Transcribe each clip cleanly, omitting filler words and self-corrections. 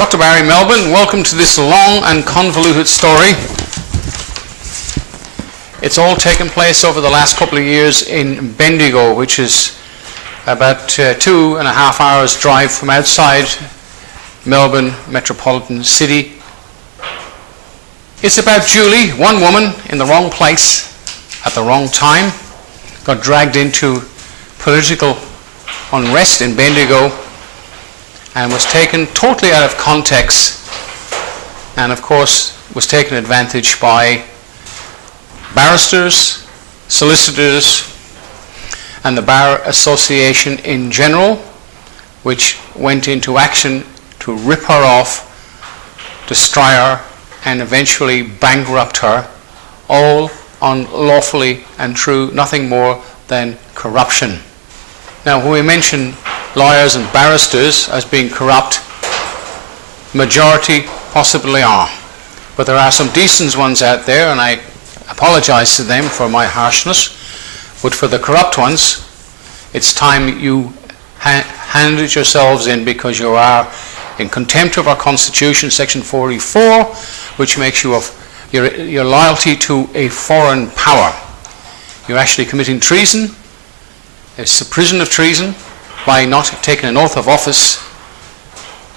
Dr. Barry Melbourne, welcome to this long and convoluted story. It's all taken place over the last couple of years in Bendigo, which is about 2.5 hours drive from outside Melbourne metropolitan city. It's about Julie, one woman in the wrong place at the wrong time, got dragged into political unrest in Bendigo and was taken totally out of context, and of course was taken advantage by barristers, solicitors and the Bar Association in general, which went into action to rip her off, destroy her and eventually bankrupt her, all unlawfully and through nothing more than corruption. Now, when we mention lawyers and barristers as being corrupt, majority possibly are. But there are some decent ones out there, and I apologize to them for my harshness. But for the corrupt ones, it's time you handed yourselves in, because you are in contempt of our Constitution, Section 44, which makes you of your loyalty to a foreign power. You're actually committing treason. It's a prison of treason by not taking an oath of office,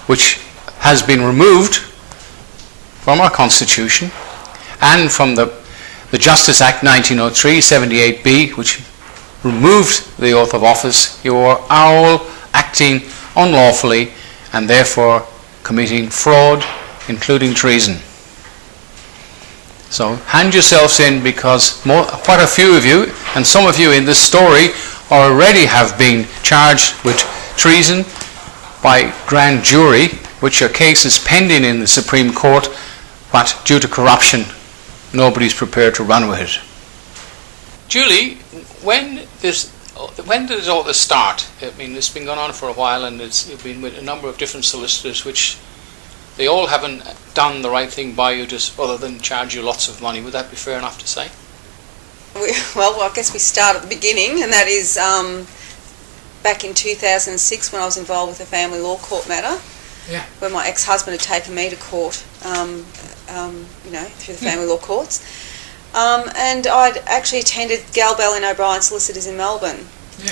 which has been removed from our Constitution and from the Justice Act 1903, 78B, which removed the oath of office. You are all acting unlawfully and therefore committing fraud, including treason. So hand yourselves in, because quite a few of you, and some of you in this story, already have been charged with treason by grand jury, which your case is pending in the Supreme Court, but due to corruption, nobody's prepared to run with it. Julie, when did all this start? I mean, it's been going on for a while, and you've been with a number of different solicitors, which they all haven't done the right thing by you, just other than charge you lots of money. Would that be fair enough to say? Well, I guess we start at the beginning, and that is back in 2006 when I was involved with a family law court matter, where my ex-husband had taken me to court, through the family law courts. And I'd actually attended Gal Bell and O'Brien solicitors in Melbourne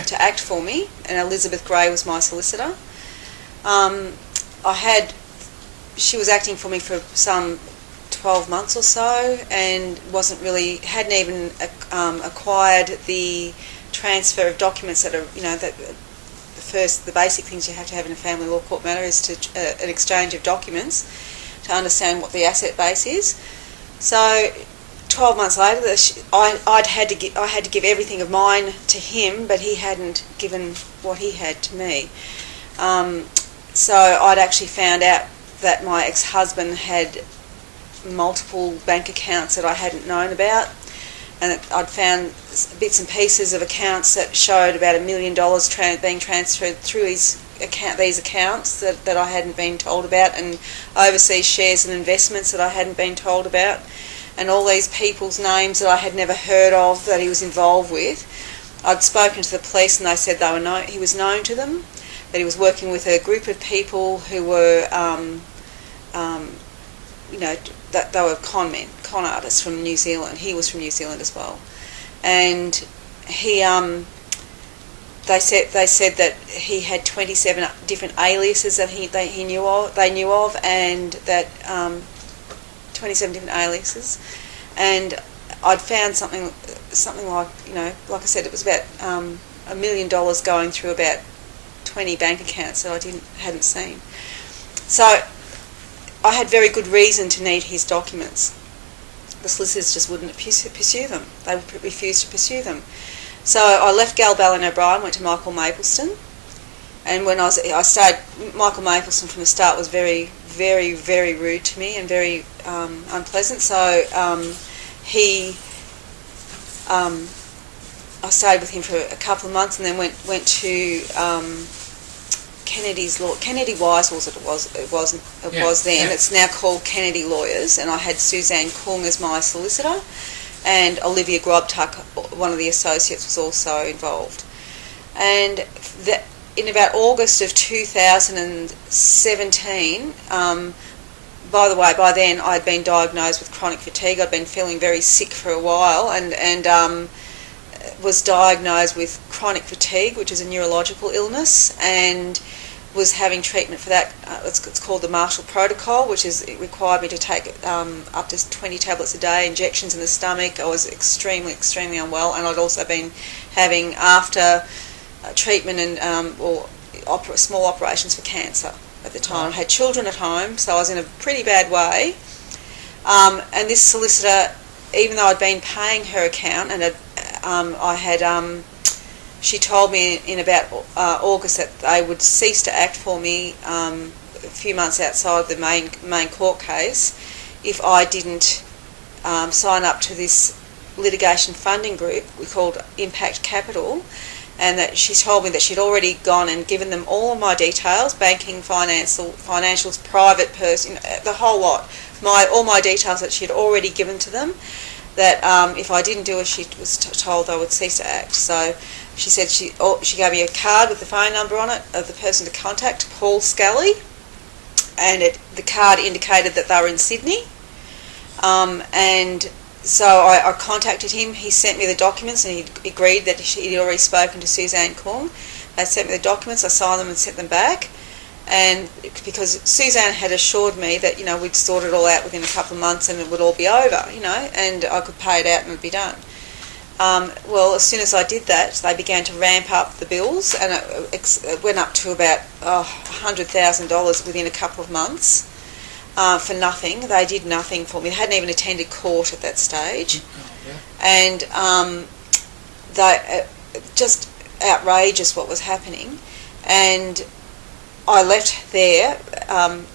to act for me, and Elizabeth Gray was my solicitor. She was acting for me for some 12 months or so, and hadn't even acquired the transfer of documents that are, the basic things you have to have in a family law court matter is an exchange of documents to understand what the asset base is. So 12 months later, I had to give everything of mine to him, but he hadn't given what he had to me. So I'd actually found out that my ex-husband had multiple bank accounts that I hadn't known about, and I'd found bits and pieces of accounts that showed about $1 million being transferred through these accounts that I hadn't been told about, and overseas shares and investments that I hadn't been told about, and all these people's names that I had never heard of that he was involved with. I'd spoken to the police, and they said he was known to them, that he was working with a group of people who were that they were con artists from New Zealand. He was from New Zealand as well, and he they said that he had 27 different aliases that they knew of, and that 27 different aliases, and I'd found something like, like I said, it was about $1 million going through about 20 bank accounts that I hadn't seen. So I had very good reason to need his documents. The solicitors just wouldn't pursue them. They refused to pursue them. So I left Gal Bell and O'Brien, went to Michael Mapleston, and when I started, Michael Mapleston from the start was very, very, very rude to me and very unpleasant. So I stayed with him for a couple of months, and then went to Kennedy Wise it was then. Yeah. It's now called Kennedy Lawyers, and I had Suzanne Kung as my solicitor, and Olivia Grobtuck, one of the associates, was also involved. And in about August of 2017, by the way, by then I'd been diagnosed with chronic fatigue. I'd been feeling very sick for a while, and was diagnosed with chronic fatigue, which is a neurological illness, and was having treatment for that. It's called the Marshall Protocol, which it required me to take up to 20 tablets a day, injections in the stomach. I was extremely, extremely unwell, and I'd also been having after treatment and small operations for cancer at the time. I had children at home, so I was in a pretty bad way. And this solicitor, even though I'd been paying her account, and she told me in about August that they would cease to act for me a few months outside the main court case if I didn't sign up to this litigation funding group we called Impact Capital, and that she told me that she'd already gone and given them all my details, banking, financials, private person, the whole lot, all my details that she'd already given to them, that if I didn't do as she was told, I would cease to act. So she said she gave me a card with the phone number on it of the person to contact, Paul Scally, and the card indicated that they were in Sydney. And so I contacted him. He sent me the documents, and he agreed that he'd already spoken to Suzanne Kung. They sent me the documents. I signed them and sent them back. And because Suzanne had assured me that, we'd sort it all out within a couple of months and it would all be over, and I could pay it out and it would be done. Well, as soon as I did that, they began to ramp up the bills, and it went up to about $100,000 within a couple of months. For nothing. They did nothing for me. They hadn't even attended court at that stage. And they just outrageous what was happening. And I left there. In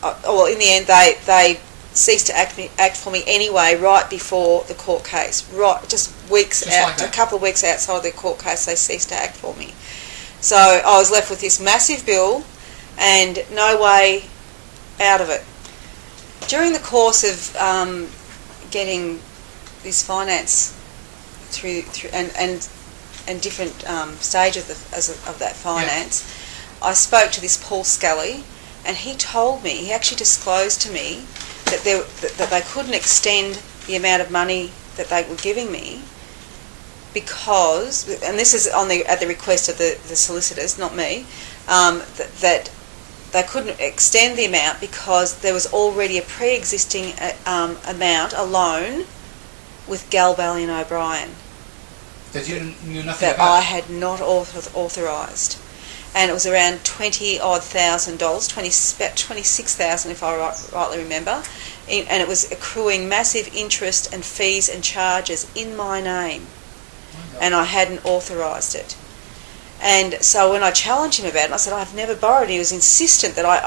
the end, they ceased to act for me anyway, right before the court case. Right, just weeks just out, like a couple of weeks outside the court case, they ceased to act for me. So I was left with this massive bill and no way out of it. During the course of getting this finance through and different stages of that finance, I spoke to this Paul Scally, and he told me, he actually disclosed to me that they couldn't extend the amount of money that they were giving me because, and this is at the request of the solicitors, not me, that they couldn't extend the amount because there was already a pre-existing amount, a loan, with Galbally and O'Brien. That you knew nothing that about? I had not authorised. And it was around $20,000, about $26,000 if I rightly remember, and it was accruing massive interest and fees and charges in my name, and I hadn't authorised it. And so when I challenged him about it, I said, I've never borrowed. He was insistent that I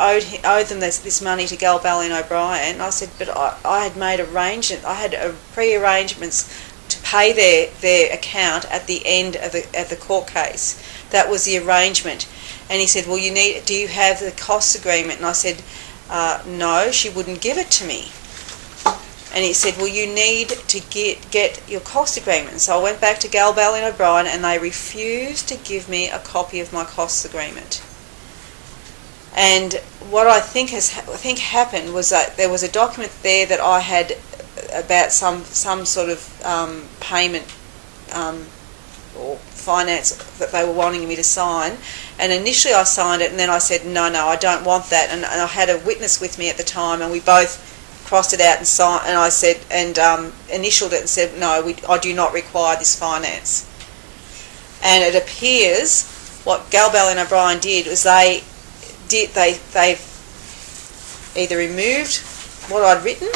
owed them this money to Galbally and O'Brien. And I said, but I had made arrangements, I had pre-arrangements to pay their account at the end of the court case. That was the arrangement. And he said, well, do you have the costs agreement? And I said, no, she wouldn't give it to me. And he said, well, you need to get your cost agreement. So I went back to Galbally and O'Brien, and they refused to give me a copy of my costs agreement. And what I think happened was that there was a document there that I had about some sort of payment or finance that they were wanting me to sign. And initially I signed it, and then I said, no, I don't want that. And I had a witness with me at the time, and we both crossed it out and signed, and I said, and initialed it and said, no, I do not require this finance. And it appears what Galbally and O'Brien did was they either removed what I'd written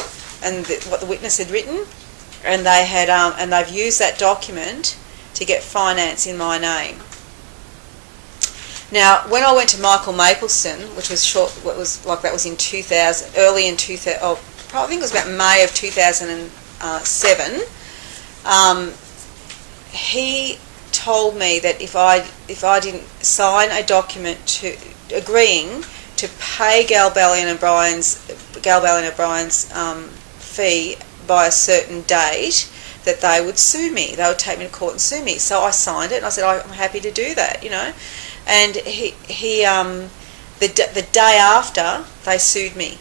and what the witness had written, and they've used that document to get finance in my name. Now, when I went to Michael Mapleson, which was that was in 2000, early in 2000, I think it was about May of 2007, he told me that if I didn't sign a document agreeing to pay Galbally and O'Brien's fee by a certain date, that they would sue me. They would take me to court and sue me. So I signed it, and I said, I'm happy to do that, And the day after, they sued me.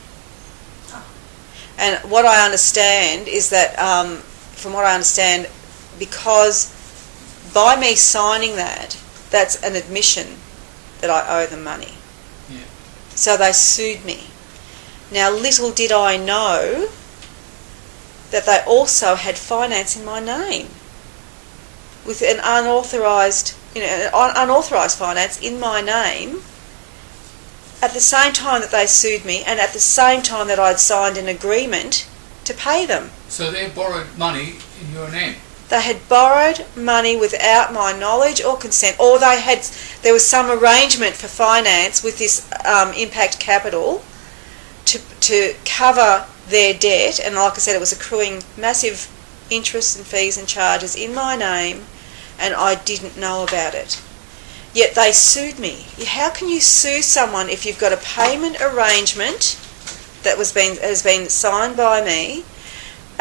And what I understand is that, from what I understand, because by me signing that, that's an admission that I owe them money. Yeah. So they sued me. Now, little did I know that they also had finance in my name, with an unauthorised finance in my name, at the same time that they sued me, and at the same time that I'd signed an agreement to pay them. So they borrowed money in your name? They had borrowed money without my knowledge or consent, or there was some arrangement for finance with this Impact Capital to cover their debt, and like I said, it was accruing massive interest and fees and charges in my name, and I didn't know about it. Yet they sued me. How can you sue someone if you've got a payment arrangement that has been signed by me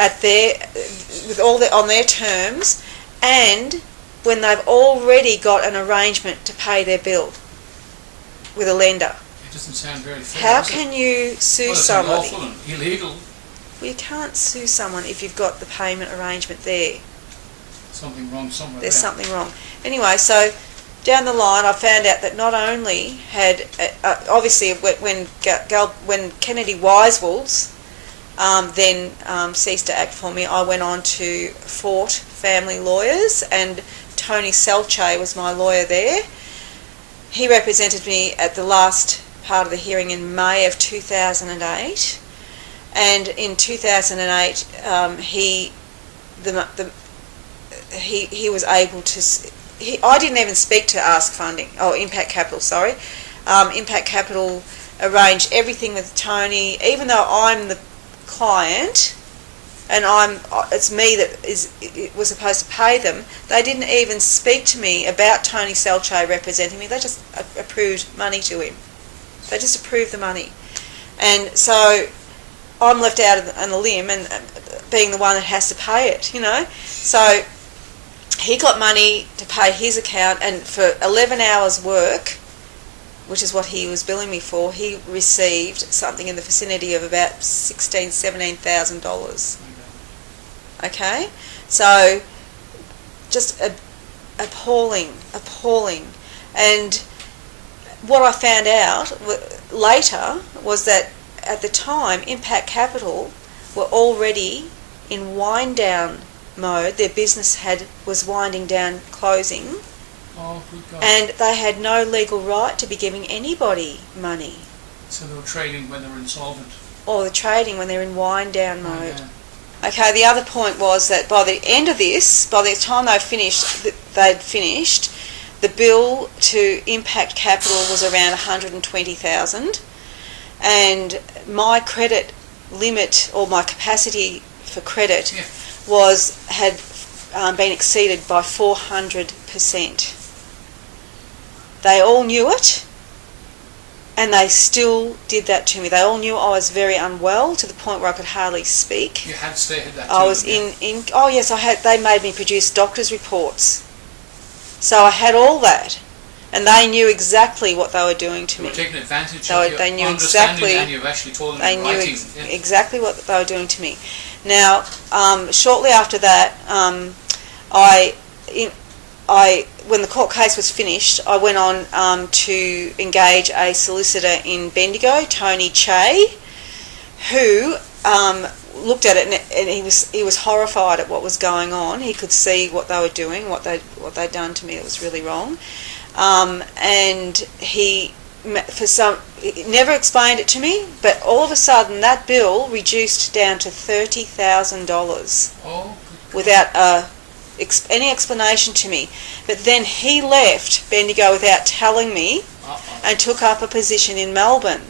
on their terms, and when they've already got an arrangement to pay their bill with a lender? It doesn't sound very fair. How can you sue somebody? It's unlawful and illegal. Well, you can't sue someone if you've got the payment arrangement there. Something wrong somewhere. There's something wrong. Anyway, so down the line, I found out that not only had obviously when Kennedy Weiswolds then ceased to act for me, I went on to Fort Family Lawyers, and Tony Selche was my lawyer there. He represented me at the last part of the hearing in May of 2008, and in 2008 he was able to. I didn't even speak to Impact Capital. Impact Capital arranged everything with Tony, even though I'm the client and it's me that was supposed to pay them. They didn't even speak to me about Tony Selche representing me. They just approved money to him. They just approved the money, and so I'm left out on a limb, and being the one that has to pay it, So he got money to pay his account, and for 11 hours work, which is what he was billing me for, he received something in the vicinity of about $16,000-$17,000. Okay, so just appalling. And what I found out later was that at the time, Impact Capital were already in wind down mode. Their business was winding down, closing. Oh, good God. And they had no legal right to be giving anybody money. So they were trading when they were insolvent? Or they're trading when they're in wind down mode. Oh, yeah. Okay, the other point was that by the end of this, by the time they'd finished, the bill to Impact Capital was around $120,000, and my credit limit, or my capacity for credit, had been exceeded by 400%. They all knew it, and they still did that to me. They all knew I was very unwell, to the point where I could hardly speak. You had stated that. I was oh yes, I had. They made me produce doctor's reports, so I had all that, and they knew exactly what they were doing to me. They were taking advantage So of your they knew understanding, exactly. and you've actually told them They in knew writing. exactly what they were doing to me. Now, shortly after that, when the court case was finished, I went on to engage a solicitor in Bendigo, Tony Che, who looked at it, and he was horrified at what was going on. He could see what they were doing, what they'd done to me that was really wrong, and he never explained it to me. But all of a sudden, that bill reduced down to $30,000 without any explanation to me. But then he left Bendigo without telling me, and took up a position in Melbourne.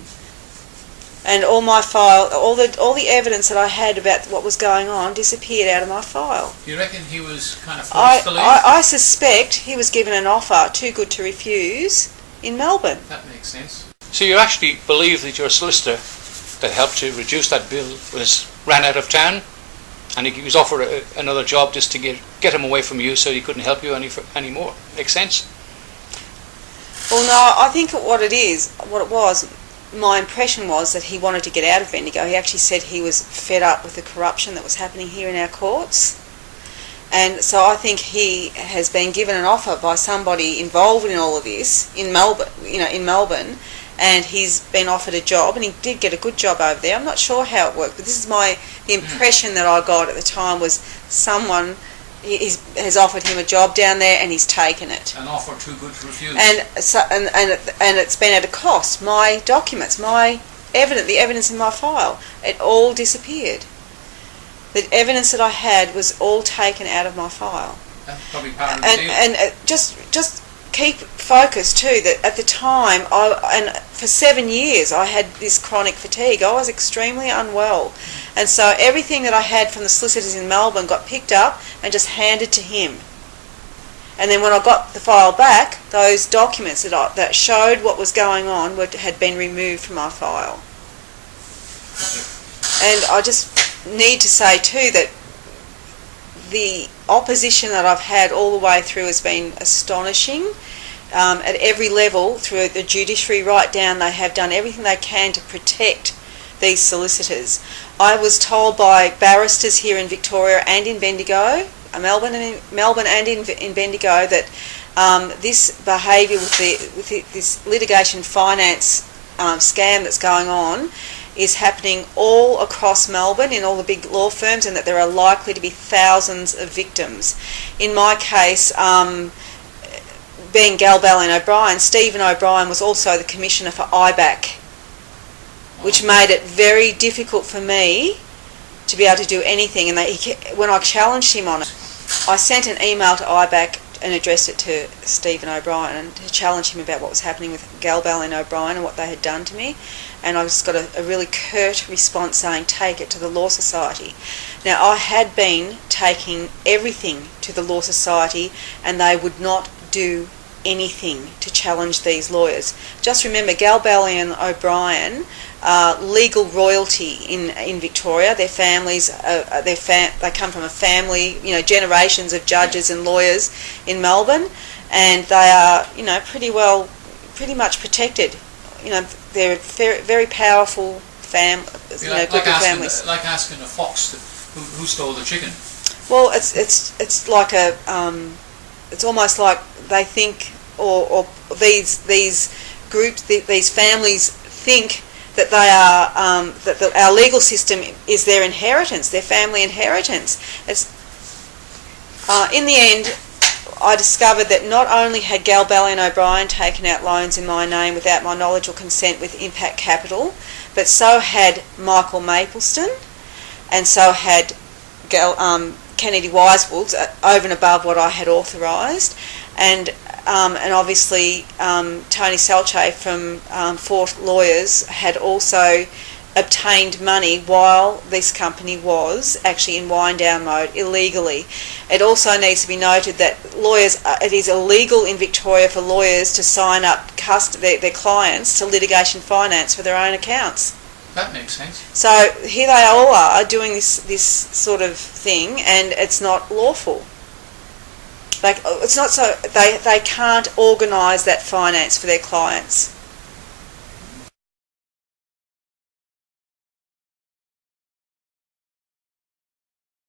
And all my file, all the evidence that I had about what was going on, disappeared out of my file. You reckon he was kind of forced to leave? I suspect he was given an offer too good to refuse in Melbourne. That makes sense. So you actually believe that your solicitor that helped to reduce that bill ran out of town, and he was offered another job just to get him away from you, so he couldn't help you anymore. Makes sense? Well, no, I think what it was, my impression was that he wanted to get out of Bendigo. He actually said he was fed up with the corruption that was happening here in our courts. And so I think he has been given an offer by somebody involved in all of this in Melbourne, and he's been offered a job, and he did get a good job over there. I'm not sure how it worked, but this is the impression that I got at the time was someone has offered him a job down there, and he's taken it. An offer too good to refuse. And it's been at a cost. My documents, the evidence in my file, it all disappeared. The evidence that I had was all taken out of my file. That's probably part of the deal. And just keep focused too, that at the time, and for 7 years I had this chronic fatigue. I was extremely unwell. And so everything that I had from the solicitors in Melbourne got picked up and just handed to him. And then when I got the file back, those documents that showed what was going on had been removed from my file. And I just need to say too that the opposition that I've had all the way through has been astonishing. At every level, through the judiciary right down, they have done everything they can to protect these solicitors. I was told by barristers here in Victoria and in Bendigo, Melbourne and in Bendigo, that this behaviour with this litigation finance scam that's going on is happening all across Melbourne in all the big law firms, and that there are likely to be thousands of victims. In my case, being Galbell and O'Brien, Stephen O'Brien was also the commissioner for IBAC, which made it very difficult for me to be able to do anything. And when I challenged him on it, I sent an email to IBAC and addressed it to Stephen O'Brien and to challenge him about what was happening with Galbell and O'Brien and what they had done to me. And I just got a really curt response saying, take it to the Law Society. Now, I had been taking everything to the Law Society, and they would not do anything to challenge these lawyers. Just remember, Galbell and O'Brien are legal royalty in Victoria. Their families, they come from a family, generations of judges and lawyers in Melbourne, and they are, pretty much protected. They're very, very powerful group of families. Like asking a fox who stole the chicken. Well, it's like it's almost like they think, or these groups, these families think that they are that our legal system is their inheritance, their family inheritance. In the end, I discovered that not only had Galbell and O'Brien taken out loans in my name without my knowledge or consent with Impact Capital, but so had Michael Mapleston, and so had Kennedy Wisewold, over and above what I had authorised, and obviously Tony Salche from Fort Lawyers had also obtained money while this company was actually in wind down mode illegally. It also needs to be noted that it is illegal in Victoria for lawyers to sign up their clients to litigation finance for their own accounts. That makes sense. So here they all are doing this sort of thing, and it's not lawful. They can't organise that finance for their clients.